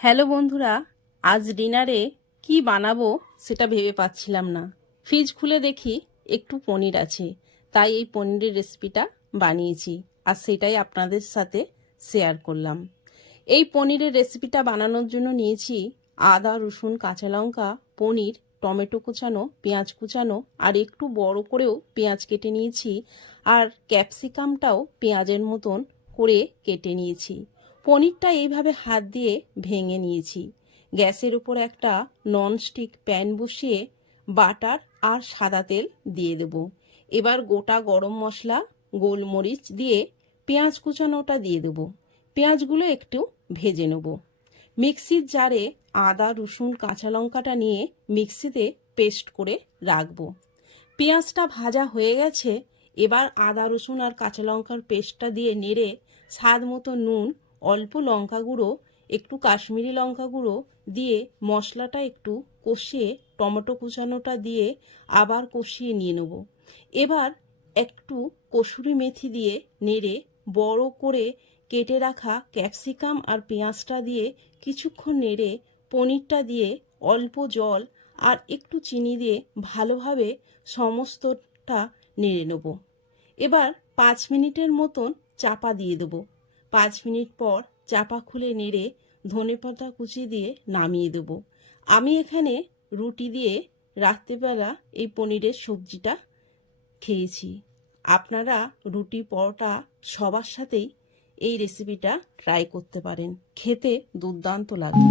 Hello বন্ধুরা, আজ ডিনারে কি বানাবো সেটা ভেবে পাচ্ছিলাম না। ফ্রিজ খুলে দেখি একটু পনির আছে, তাই এই পনিরের রেসিপিটা বানিয়েছি আর সেটাই আপনাদের সাথে শেয়ার করলাম। এই পনিরের রেসিপিটা বানানোর জন্য নিয়েছি আদা, রসুন, কাঁচা লঙ্কা, পনির, টমেটো কুচানো, পেঁয়াজ কুচানো আর একটু বড় করেও পেঁয়াজ কেটে নিয়েছি আর ক্যাপসিকামটাও পেঁয়াজের মতন করে কেটে নিয়েছি। পনিরটা এইভাবে হাত দিয়ে ভেঙে নিয়েছি। গ্যাসের উপর একটা ননস্টিক প্যান বসিয়ে বাটার আর সাদা তেল দিয়ে দেব। এবার গোটা গরম মশলা, গোলমরিচ দিয়ে পেঁয়াজ কুচানোটা দিয়ে দেব। পেঁয়াজগুলো একটু ভেজে নেব। মিক্সির জারে আদা, রসুন, কাঁচা লঙ্কাটা নিয়ে মিক্সিতে পেস্ট করে রাখবো। পেঁয়াজটা ভাজা হয়ে গেছে। এবার আদা, রসুন আর কাঁচা লঙ্কার পেস্টটা দিয়ে নেড়ে স্বাদ মতো নুন, অল্প লঙ্কা গুঁড়ো, একটু কাশ্মীরি লঙ্কা গুঁড়ো দিয়ে মশলাটা একটু কষিয়ে টমেটো কুচানোটা দিয়ে আবার কষিয়ে নিয়ে নেব। এবার একটু কসুরি মেথি দিয়ে নেড়ে বড় করে কেটে রাখা ক্যাপসিকাম আর পেঁয়াজটা দিয়ে কিছুক্ষণ নেড়ে পনিরটা দিয়ে অল্প জল আর একটু চিনি দিয়ে ভালোভাবে সমস্তটা নেড়ে নেব। এবার 5 মিনিটের মতন চাপা দিয়ে দেব। 5 মিনিট পর চাপা খুলে নেড়ে ধনেপাতা কুচি দিয়ে নামিয়ে দেব। আমি এখানে রুটি দিয়ে রাত্রেবেলা এই পনিরের সবজিটা খেয়েছি। আপনারা রুটি, পরোটা সবার সাথেই এই রেসিপিটা ট্রাই করতে পারেন, খেতে দুর্দান্ত লাগে।